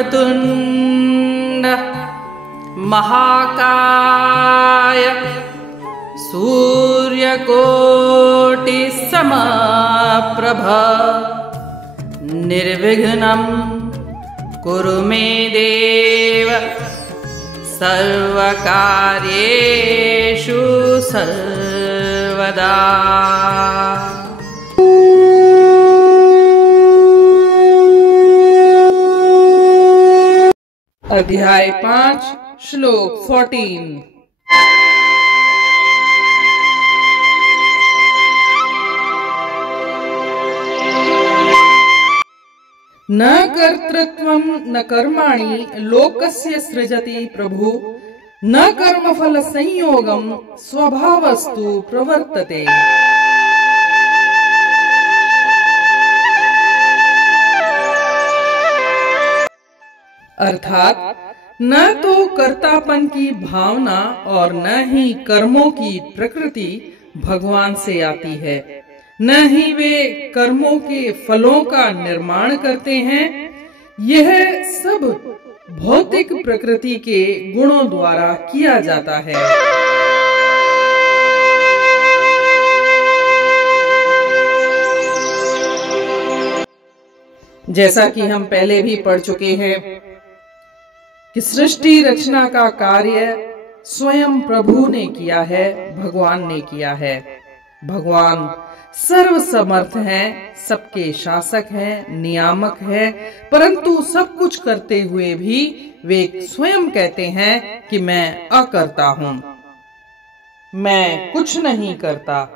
वक्रतुण्ड महाकाय सूर्यकोटि समप्रभ निर्विघ्नं कुरु मे देव सर्वकार्येषु सर्वदा। अध्याय 5 श्लोक 14। न कर्तृत्वं न कर्माणि लोकस्य सृजति प्रभु न कर्मफल संयोगं स्वभावस्तु प्रवर्तते। अर्थात न तो कर्तापन की भावना और न ही कर्मों की प्रकृति भगवान से आती है, न ही वे कर्मों के फलों का निर्माण करते हैं। यह सब भौतिक प्रकृति के गुणों द्वारा किया जाता है। जैसा कि हम पहले भी पढ़ चुके हैं कि सृष्टि रचना का कार्य स्वयं प्रभु ने किया है, भगवान ने किया है। भगवान सर्व समर्थ हैं, सबके शासक हैं, नियामक हैं, परंतु सब कुछ करते हुए भी वे स्वयं कहते हैं कि मैं अकर्ता हूँ, मैं कुछ नहीं करता।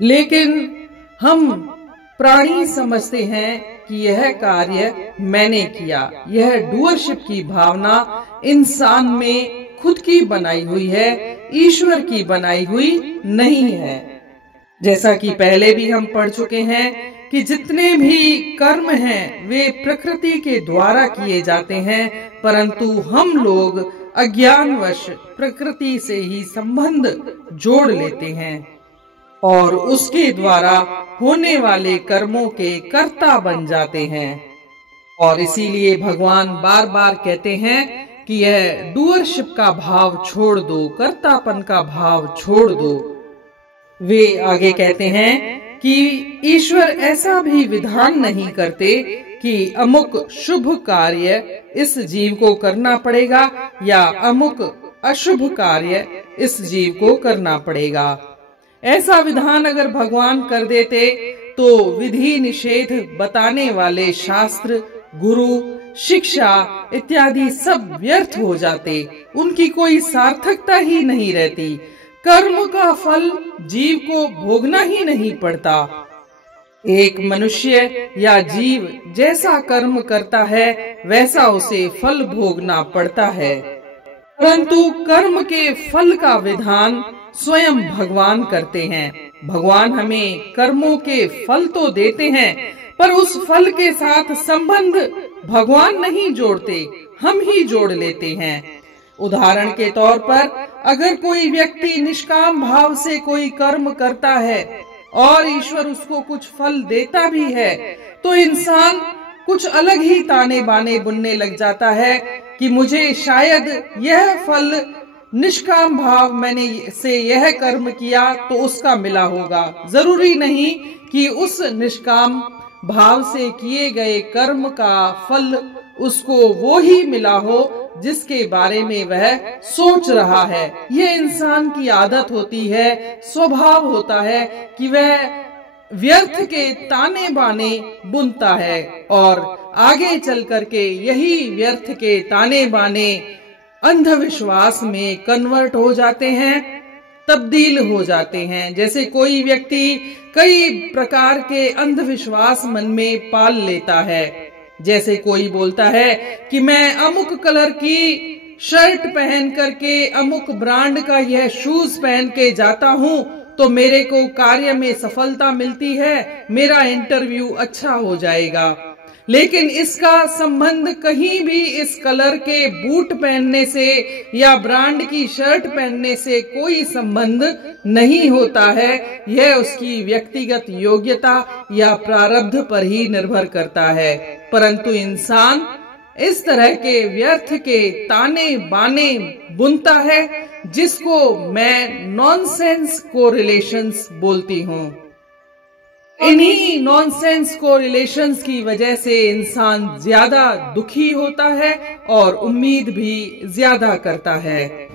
लेकिन हम प्राणी समझते हैं कि यह कार्य मैंने किया। यह डूअरशिप की भावना इंसान में खुद की बनाई हुई है, ईश्वर की बनाई हुई नहीं है। जैसा कि पहले भी हम पढ़ चुके हैं कि जितने भी कर्म हैं वे प्रकृति के द्वारा किए जाते हैं, परंतु हम लोग अज्ञानवश प्रकृति से ही संबंध जोड़ लेते हैं और उसके द्वारा होने वाले कर्मों के कर्ता बन जाते हैं। और इसीलिए भगवान बार बार कहते हैं कि यह डूअरशिप का भाव छोड़ दो, कर्तापन का भाव छोड़ दो। वे आगे कहते हैं कि ईश्वर ऐसा भी विधान नहीं करते कि अमुक शुभ कार्य इस जीव को करना पड़ेगा या अमुक अशुभ कार्य इस जीव को करना पड़ेगा। ऐसा विधान अगर भगवान कर देते तो विधि निषेध बताने वाले शास्त्र, गुरु, शिक्षा इत्यादि सब व्यर्थ हो जाते, उनकी कोई सार्थकता ही नहीं रहती। कर्म का फल जीव को भोगना ही नहीं पड़ता। एक मनुष्य या जीव जैसा कर्म करता है वैसा उसे फल भोगना पड़ता है, परंतु कर्म के फल का विधान स्वयं भगवान करते हैं। भगवान हमें कर्मों के फल तो देते हैं, पर उस फल के साथ संबंध भगवान नहीं जोड़ते, हम ही जोड़ लेते हैं। उदाहरण के तौर पर अगर कोई व्यक्ति निष्काम भाव से कोई कर्म करता है और ईश्वर उसको कुछ फल देता भी है, तो इंसान कुछ अलग ही ताने बाने बुनने लग जाता है कि मुझे शायद यह फल निष्काम भाव मैंने से यह कर्म किया तो उसका मिला होगा। जरूरी नहीं कि उस निष्काम भाव से किए गए कर्म का फल उसको वो ही मिला हो जिसके बारे में वह सोच रहा है। ये इंसान की आदत होती है, स्वभाव होता है कि वह व्यर्थ के ताने बाने बुनता है और आगे चल करके यही व्यर्थ के ताने बाने अंधविश्वास में कन्वर्ट हो जाते हैं, तब्दील हो जाते हैं। जैसे कोई व्यक्ति कई प्रकार के अंधविश्वास मन में पाल लेता है। जैसे कोई बोलता है कि मैं अमुक कलर की शर्ट पहन करके अमुक ब्रांड का यह शूज पहन के जाता हूँ तो मेरे को कार्य में सफलता मिलती है, मेरा इंटरव्यू अच्छा हो जाएगा। लेकिन इसका संबंध कहीं भी इस कलर के बूट पहनने से या ब्रांड की शर्ट पहनने से कोई संबंध नहीं होता है। यह उसकी व्यक्तिगत योग्यता या प्रारब्ध पर ही निर्भर करता है। परंतु इंसान इस तरह के व्यर्थ के ताने बाने बुनता है, जिसको मैं नॉनसेंस कोरिलेशंस बोलती हूँ। इन्हीं नॉनसेंस कोरिलेशंस की वजह से इंसान ज्यादा दुखी होता है और उम्मीद भी ज्यादा करता है।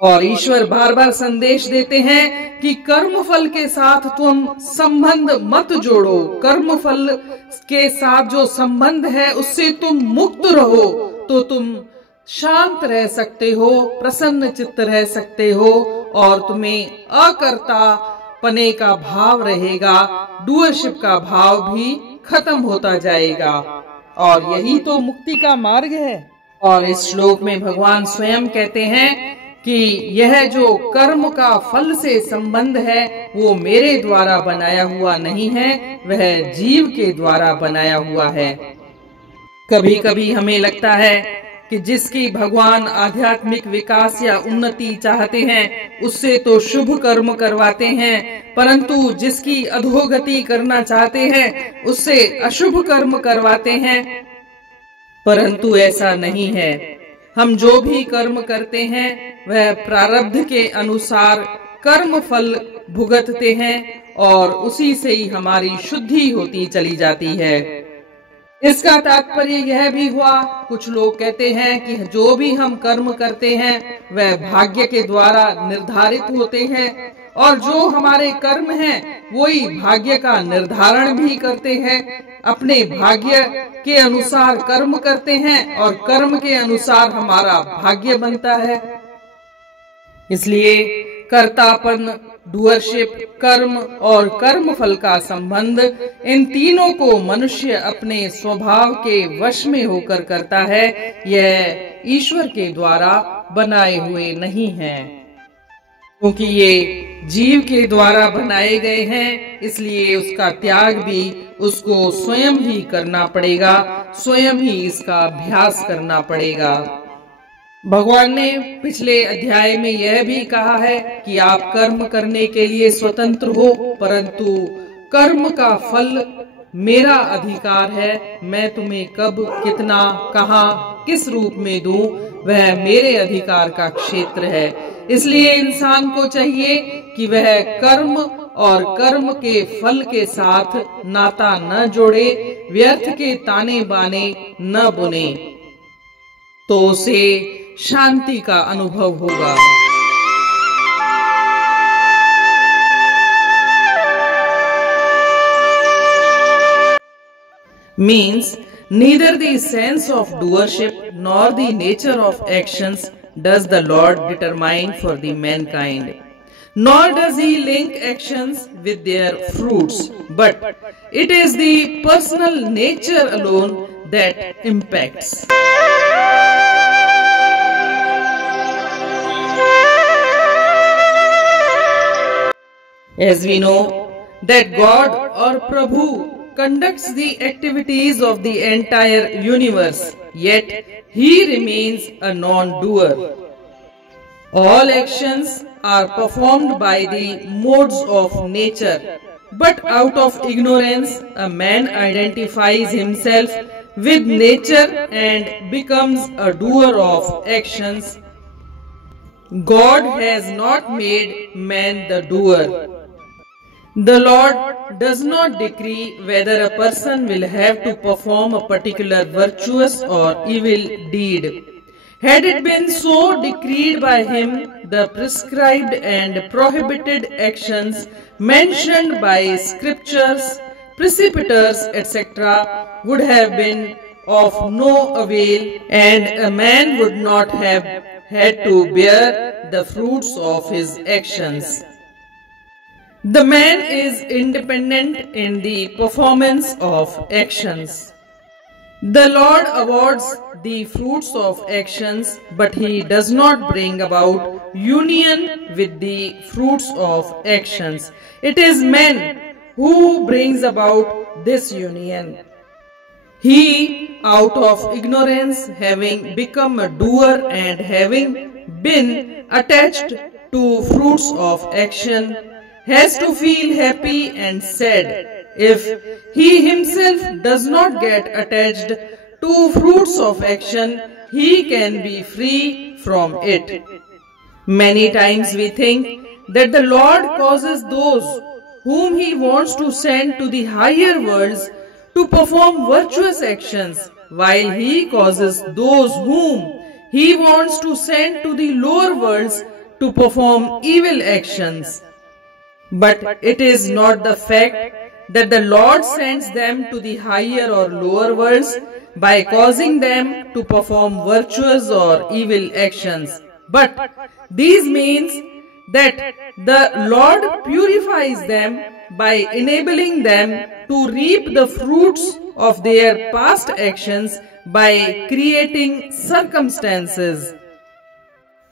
और ईश्वर बार बार संदेश देते हैं कि कर्मफल के साथ तुम संबंध मत जोड़ो। कर्मफल के साथ जो संबंध है उससे तुम मुक्त रहो, तो तुम शांत रह सकते हो, प्रसन्न चित्त रह सकते हो और तुम्हें अकर्ता पने का भाव रहेगा, डूअरशिप का भाव भी खत्म होता जाएगा। और यही तो मुक्ति का मार्ग है। और इस श्लोक में भगवान स्वयं कहते हैं कि यह जो कर्म का फल से संबंध है वो मेरे द्वारा बनाया हुआ नहीं है, वह जीव के द्वारा बनाया हुआ है। कभी कभी हमें लगता है कि जिसकी भगवान आध्यात्मिक विकास या उन्नति चाहते हैं उससे तो शुभ कर्म करवाते हैं, परंतु जिसकी अधोगति करना चाहते हैं उससे अशुभ कर्म करवाते हैं। परंतु ऐसा नहीं है। हम जो भी कर्म करते हैं वह प्रारब्ध के अनुसार कर्म फल भुगतते हैं और उसी से ही हमारी शुद्धि होती चली जाती है। इसका तात्पर्य यह भी हुआ, कुछ लोग कहते हैं कि जो भी हम कर्म करते हैं वह भाग्य के द्वारा निर्धारित होते हैं और जो हमारे कर्म हैं वही भाग्य का निर्धारण भी करते हैं। अपने भाग्य के अनुसार कर्म करते हैं और कर्म के अनुसार हमारा भाग्य बनता है। इसलिए कर्तापन, डूअरशिप, कर्म और कर्म फल का संबंध, इन तीनों को मनुष्य अपने स्वभाव के वश में होकर करता है। यह ईश्वर के द्वारा बनाए हुए नहीं हैं, क्योंकि ये जीव के द्वारा बनाए गए हैं, इसलिए उसका त्याग भी उसको स्वयं ही करना पड़ेगा, स्वयं ही इसका अभ्यास करना पड़ेगा। भगवान ने पिछले अध्याय में यह भी कहा है कि आप कर्म करने के लिए स्वतंत्र हो, परंतु कर्म का फल मेरा अधिकार है। मैं तुम्हें कब, कितना, कहाँ, किस रूप में दूं, वह मेरे अधिकार का क्षेत्र है। इसलिए इंसान को चाहिए कि वह कर्म और कर्म के फल के साथ नाता न जोड़े, व्यर्थ के ताने बाने न बुने, तो उसे शांति का अनुभव होगा। Means neither the sense of doership nor the nature of actions does the Lord determine for the mankind, nor does he link actions with their fruits, but it is the personal nature alone that impacts. As we know that God or Prabhu conducts the activities of the entire universe, yet he remains a non-doer. All actions are performed by the modes of nature, but out of ignorance a man identifies himself with nature and becomes a doer of actions. God has not made man the doer. The Lord does not decree whether a person will have to perform a particular virtuous or evil deed. Had it been so decreed by him, the prescribed and prohibited actions mentioned by scriptures, preceptors, etc. would have been of no avail, and a man would not have had to bear the fruits of his actions. The man is independent in the performance of actions. The Lord awards the fruits of actions, but he does not bring about union with the fruits of actions. It is man who brings about this union. He, out of ignorance, having become a doer and having been attached to fruits of action, has to feel happy and sad if he himself does not get attached to fruits of action, he can be free from it. Many times we think that the Lord causes those whom he wants to send to the higher worlds to perform virtuous actions, while he causes those whom he wants to send to the lower worlds to perform evil actions. But it is not the fact that the Lord sends them to the higher or lower worlds by causing them to perform virtuous or evil actions, but these means that the Lord purifies them by enabling them to reap the fruits of their past actions by creating circumstances.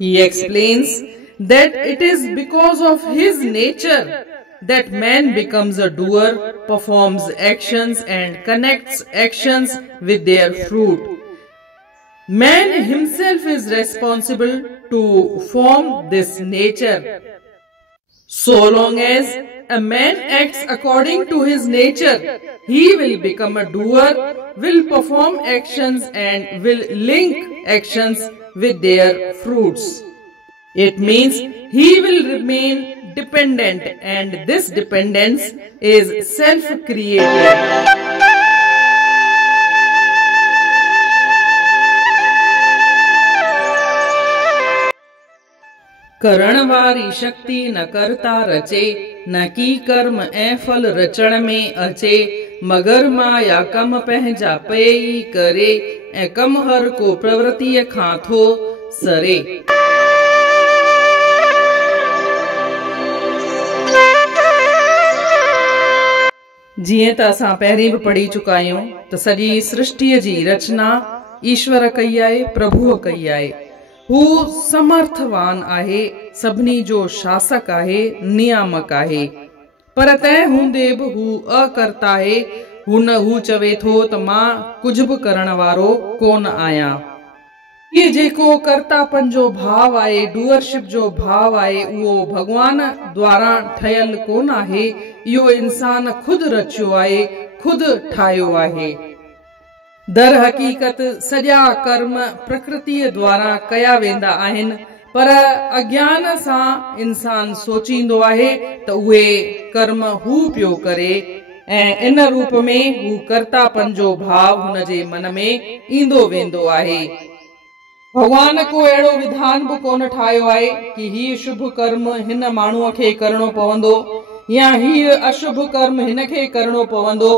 He explains that it is because of his nature that man becomes a doer, performs actions and connects actions with their fruit. Man himself is responsible to form this nature. So long as a man acts according to his nature, he will become a doer, will perform actions and will link actions with their fruits. It means he will remain dependent, and this dependence is self-created. करण वारी शक्ति न करता रचे, न की कर्म ऐं फल रचण में अचे, मगर माया कम पंहिंजा पई करे, ऐं कम हर को प्रवृत्तिअ खां थो सरे। जीअं त असां पहिरीं बि पढ़ी चुका आहियूं त सॼी सृष्टिअ जी रचना ईश्वर कई आहे, प्रभुअ कई आहे। हू समर्थवान आहे, सभिनी जो शासक आहे, नियामक आहे, पर तंहिं हूंदे बि हू अकर्ता आहे। हू चवे थो त मां कुझु बि करण वारो कोन आहियां। ये जेको कर्तापन जो भाव आहे, डूअरशिप जो भाव आहे, उहो भगवान द्वारा ठहियल कोन आहे। इहो इंसान खुद रचियो आहे, खुद ठाहियो आहे। दर हकीकत सॼा कर्म प्रकृतिअ द्वारा कया वेंदा आहिनि, पर अज्ञान सां इंसान सोचींदो आहे त उहे कर्म हू पियो करे, ऐं इन रूप में हू कर्तापन जो भाव हुन जे मन में ईंदो वेंदो आहे। भगवान को अहिड़ो विधान बि कोन ठाहियो आहे कि हीउ शुभ कर्म हिन माण्हूअ खे करणो पवंदो या हीउ अशुभ कर्म हिन खे करणो पवंदो।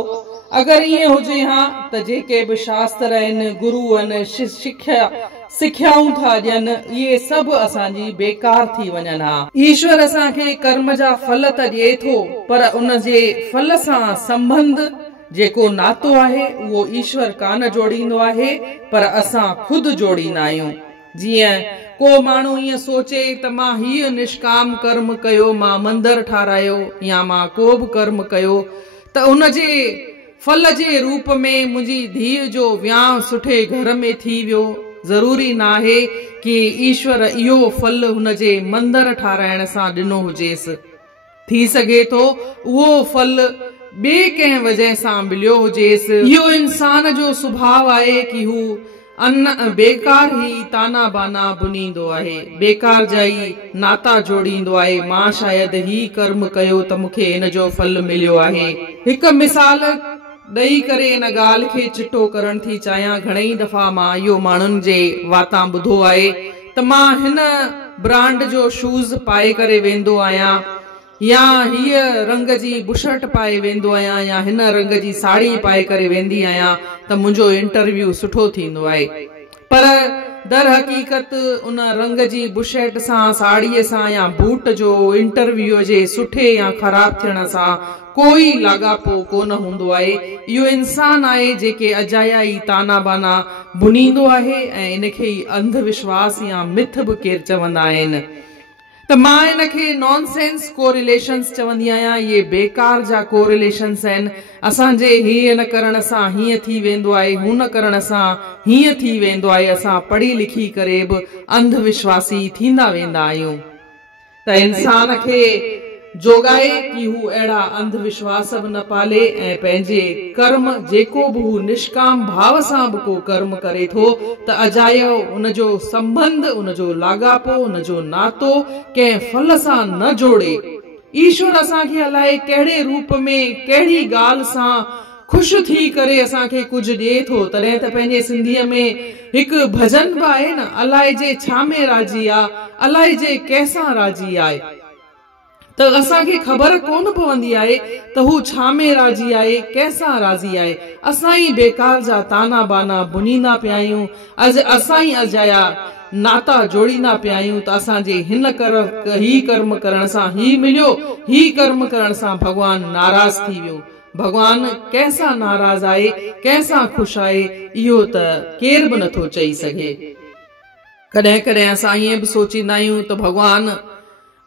अगर ईअं हुजे हा त जेके बि शास्त्र आहिनि, गुरू आहिनि, सिख्याऊं था ॾियनि, इहे सभु असांजी बेकार थी वञनि हा। ईश्वर असांखे कर्म जा फल त ॾिए थो, पर उन जे फल सां संबंध जेको नातो आहे उहो ईश्वर कान जोड़ींदो आहे, पर असां खुद जोड़ींदा आहियूं। जीअं को माण्हू ईअं सोचे त मां हीअ निष्काम कर्म कयो, मां मंदर ठारायो या मां को बि कर्म कयो त उन जे फल जे रूप में मुंहिंजी धीअ जो वियांह सुठे घर में थी वियो। ज़रूरी न आहे कि ईश्वर इहो फल हुन जे मंदर ठाराइण सां ॾिनो हुजेसि। थी सघे थो उहो फल ॿिए कंहिं वजह सां मिलियो हुजेसि। इहो इंसान जो सुभाउ आहे कि हू बेकार ई ताना बाना बुनींदो आहे, बेकार जा ई नाता जोड़ींदो आहे। मां शायदि ही कर्म कयो त मूंखे इन जो फल मिलियो आहे। हिकु मिसाल ॾेई करे इन ॻाल्हि खे चिटो करण थी चाहियां। घणेई दफ़ा मां इहो माण्हुनि जे वातां ॿुधो आहे त मां हिन ब्रांड जो शूज़ पाए करे वेंदो आहियां, या हीअ रंग जी बुशर्ट पाए वेंदो आहियां, या हिन रंग जी साड़ी पाए करे वेंदी आहियां त मुंहिंजो इंटरव्यू सुठो थींदो आहे। पर दर हकीकत उन रंग जी बुशर्ट सां, साड़ीअ सां या बूट जो इंटरव्यू जे सुठे या ख़राब थियण सां कोई लाॻापो कोन हूंदो आहे। इहो इंसान आहे जेके अजाया ई ताना बाना बुनींदो आहे, ऐं इनखे ई अंधविश्वास या मिथ बि केर चवंदा आहिनि। त मां इनखे नॉनसेंस कोरिलेशन्स चवंदी आहियां। इहे बेकार जा कोरिलेशन्स आहिनि। असांजे हीअं न करण सां हीअं थी वेंदो आहे, हू न करण सां हीअं थी वेंदो आहे। असां पढ़ी लिखी करे बि अंधविश्वासी थींदा वेंदा आहियूं। त इंसान खे जोगाए कि हू अहिड़ा अंधविश्वास बि न पाले ऐं पंहिंजे कर्म जेको बि हू निष्काम भाव सां बि को कर्म करे थो त अजायो उनजो संबंध, उनजो लाॻापो, उनजो नातो कंहिं फल सां न जोड़े। ईश्वर असांखे अलाए कहिड़े रूप में कहिड़ी ॻाल्हि सां खुश थी करे असांखे कुझु ॾिए थो। तॾहिं त पंहिंजे सिंधीअ में हिकु भजन बि आहे न, अलाए जे छा में राजी आहे, अलाए जे कंहिंसां राजी आहे। त असांखे ख़बर कोन पवंदी आहे त हू छा में राजी आहे, कंहिंसां राजी आहे। असां ई बेकार जा ताना बाना बुनींदा पिया आहियूं, असां ई अजाया नाता जोड़ींदा पिया आहियूं त असांजे हिन ही कर्म करण सां ही मिलियो, ही कर्म करण सां भगवान नाराज थी वियो। भगवान कंहिंसां नाराज आहे, कंहिंसां ख़ुशि आहे, इहो त केर बि नथो चई सघे। कॾहिं कॾहिं असां ईअं बि सोचींदा आहियूं त भगवान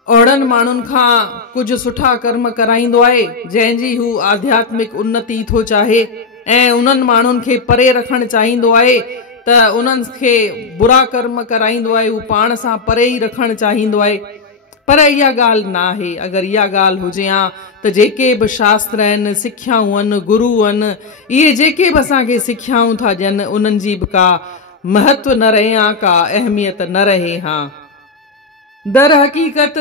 ओड़नि माण्हुनि खां कुझु सुठा कर्म कराईंदो आहे जंहिंजी हू आध्यात्मिक उन्नति थो चाहे ऐं उन्हनि माण्हुनि खे परे रखणु चाहींदो आहे, त उन्हनि खे बुरा कर्म कराईंदो आहे, हू पाण सां परे ई रखणु चाहींदो आहे। पर इहा ॻाल्हि न आहे। अगरि इहा ॻाल्हि हुजे हा त जेके बि शास्त्र आहिनि, सिख्याऊं आहिनि, गुरू आहिनि, इहे जेके बि असांखे सिख्याऊं था ॾियनि, उन्हनि जी बि का महत्व न रहे हा, का अहमियत न रहे हा। दर हक़ीक़त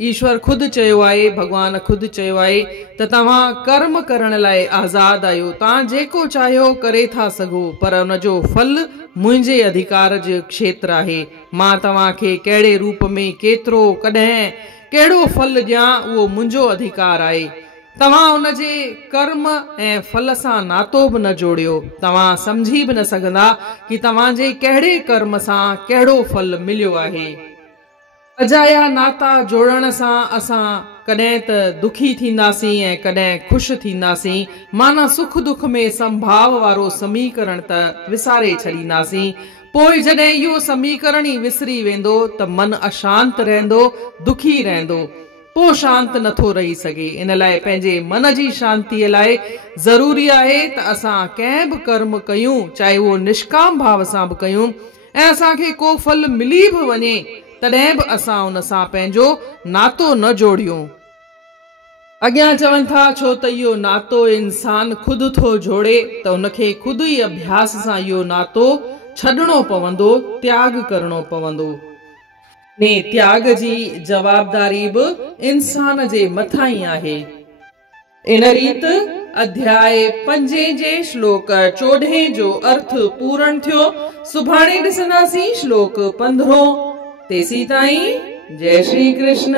ईश्वर खुदि चयो आहे, भगवान खुदि चयो आहे त तव्हां कर्म करण लाइ आज़ाद आहियो, तव्हां जेको चाहियो करे था सघो, पर उनजो फल मुंहिंजे अधिकार जो क्षेत्र आहे। मां तव्हांखे कहिड़े रूप में केतिरो कॾहिं कहिड़ो फल ॾियां उहो मुंहिंजो अधिकार आहे। तव्हां उनजे कर्म ऐं फल सां नातो बि न जोड़ियो, तव्हां समझी बि न सघंदा कि तव्हांजे कहिड़े कर्म सां कहिड़ो फल मिलियो आहे। अजाया नाता जोड़ण सां असां कॾहिं त दुखी थींदासीं ऐं कॾहिं ख़ुशि थींदासीं। माना सुख दुख में संभाव वारो समीकरण त विसारे छॾींदासीं। पोइ जॾहिं इहो समीकरण ई विसरी वेंदो त मन अशांत रहंदो, दुखी रहंदो, पोइ शांत नथो रही सघे। इन लाइ पंहिंजे मन जी शांतीअ लाइ ज़रूरी आहे त असां कंहिं बि कर्म कयूं, चाहे उहो निष्काम भाव सां बि कयूं, ऐं असांखे को फल मिली बि वञे तॾहिं बि असां उन सां पंहिंजो नातो न जोड़ियूं। अॻियां चवनि था छो त इहो नातो इंसान खुदि थो जोड़े त उनखे खुदि ई अभ्यास सां इहो नातो छॾणो पवंदो, त्याग करणो पवंदो। ने त्याग जी जवाबदारी बि इंसान जे मथां ई आहे। इन रीति अध्याय 5 जे श्लोक 14 जो अर्थ पूर्ण थियो। सुभाणे ॾिसंदासीं श्लोक 15। तेसी ताईं जय श्री कृष्ण।